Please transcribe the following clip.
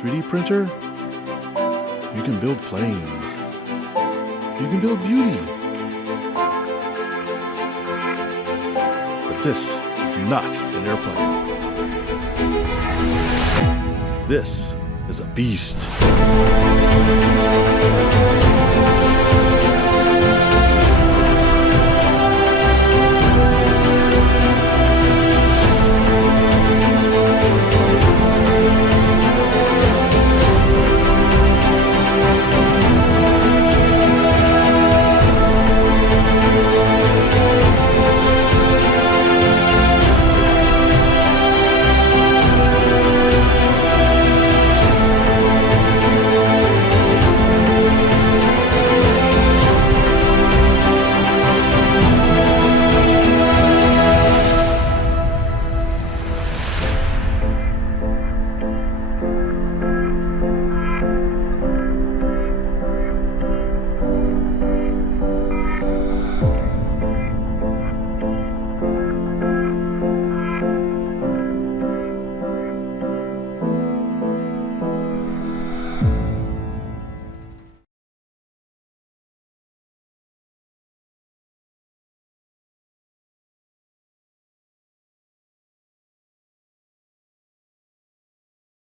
3D printer, you can build planes. You can build beauty. But this is not an airplane. This is a beast.